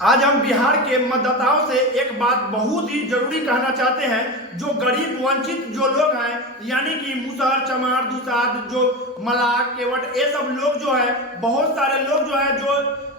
आज हम बिहार के मतदाताओं से एक बात बहुत ही जरूरी कहना चाहते हैं। जो गरीब वंचित जो लोग हैं, यानी कि मुसहर, चमार, दुसाध, जो मलाह, केवट, ये सब लोग जो है, बहुत सारे लोग जो है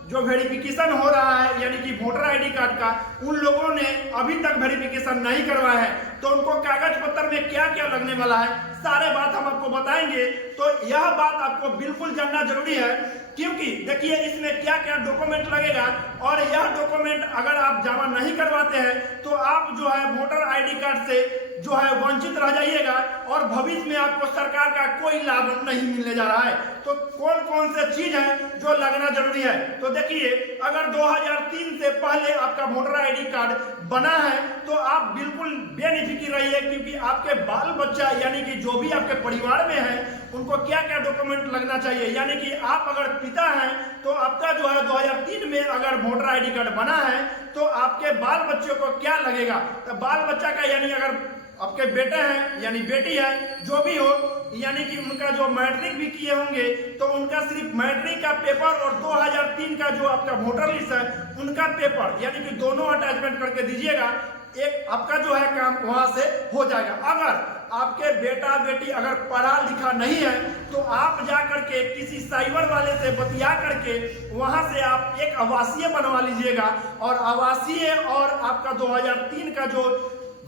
जो वेरिफिकेशन हो रहा है, यानी कि वोटर आईडी कार्ड का, उन लोगों ने अभी तक वेरिफिकेशन नहीं करवाया है। तो उनको कागज पत्र में क्या क्या लगने वाला है, सारे बात हम आपको बताएंगे। तो यह बात आपको बिल्कुल जानना जरूरी है, क्योंकि देखिए इसमें क्या क्या डॉक्यूमेंट लगेगा, और यह डॉक्यूमेंट अगर आप जमा नहीं करवाते हैं तो आप जो है वोटर आईडी कार्ड से जो है वंचित रह जाइएगा, और भविष्य में आपको सरकार का कोई लाभ नहीं मिलने जा रहा है। तो कौन कौन से चीज है जो लगना जरूरी है, तो देखिए अगर 2003 से पहले आपका वोटर आईडी कार्ड बना है तो आप बिल्कुल बेनिफिकी रहिए, क्योंकि आपके बाल बच्चा यानी कि जो भी आपके परिवार में है उनको क्या क्या डॉक्यूमेंट लगना चाहिए। यानी कि आप अगर पिता हैं तो आपका जो है 2003 में अगर वोटर आईडी कार्ड बना है तो आपके बाल बच्चों को क्या लगेगा, तो बाल बच्चा का यानी अगर आपके बेटे हैं यानी बेटी है, जो भी हो, यानी कि उनका जो मैट्रिक भी किए होंगे तो उनका सिर्फ मैट्रिक का पेपर और 2003 का जो आपका वोटर लिस्ट है उनका पेपर, यानी कि दोनों अटैचमेंट करके दीजिएगा। एक आपका जो है काम वहां से हो जाएगा। अगर आपके बेटा बेटी अगर पढ़ा लिखा नहीं है तो आप जा करके किसी साइबर वाले से बतिया करके वहां से आप एक आवासीय बनवा लीजिएगा, और आवासीय और आपका 2003 का जो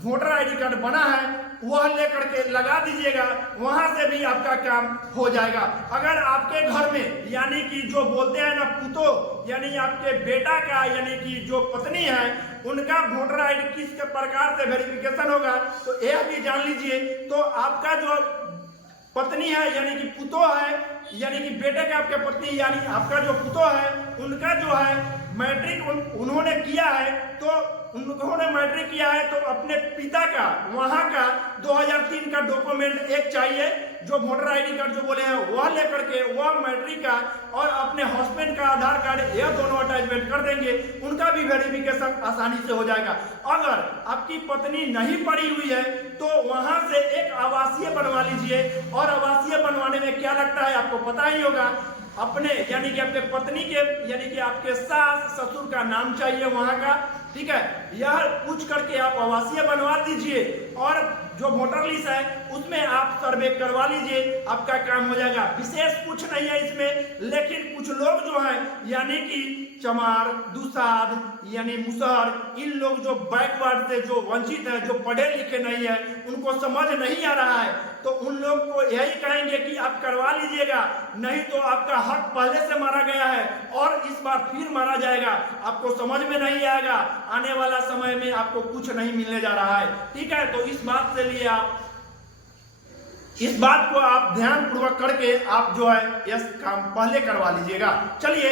वोटर आईडी कार्ड बना है वह लेकर के लगा दीजिएगा, वहां से भी आपका काम हो जाएगा। अगर आपके घर में यानी कि जो बोलते हैं ना पुतो, यानी आपके बेटा का यानी कि जो पत्नी है उनका वोटर आईडी किस प्रकार से वेरिफिकेशन होगा तो यह भी जान लीजिए। तो आपका जो पत्नी है यानी कि पुतो है, यानी कि बेटे का आपके पत्नी यानी आपका जो पुतो है उनका जो है मैट्रिक उन्होंने किया है, तो उन्होंने मैट्रिक किया है तो अपने पिता का वहां का 2003 का डॉक्यूमेंट एक चाहिए, जो वोटर आईडी कार्ड जो बोले हैं वह लेकर के वह मैट्रिक का और अपने हस्बैंड का आधार कार्ड यह दोनों अटैचमेंट कर देंगे, उनका भी वेरिफिकेशन आसानी से हो जाएगा। अगर आपकी पत्नी नहीं पढ़ी हुई है तो वहां से एक आवासीय बनवा लीजिए, और आवासीय बनवाने में क्या लगता है आपको पता ही होगा। अपने यानी कि आपके पत्नी के यानी कि आपके सास ससुर का नाम चाहिए वहां का, ठीक है, यह पूछ करके आप आवासीय बनवा दीजिए, और जो वोटर लिस्ट है उसमें आप सर्वे करवा लीजिए, आपका काम हो जाएगा। विशेष कुछ नहीं है इसमें, लेकिन कुछ लोग जो हैं यानी कि चमार, दुसाध यानी मुसहर, इन लोग जो बैकवर्ड से जो वंचित है, जो पढ़े लिखे नहीं है, उनको समझ नहीं आ रहा है, तो उन लोग को यही कहेंगे कि आप करवा लीजिएगा, नहीं तो आपका हक पहले से मारा गया है और इस बार फिर मारा जाएगा, आपको समझ में नहीं आएगा, आने वाला समय में आपको कुछ नहीं मिलने जा रहा है। ठीक है, तो इस बात से लिए आप इस बात को आप ध्यान पूर्वक करके आप जो है यह काम पहले करवा लीजिएगा। चलिए।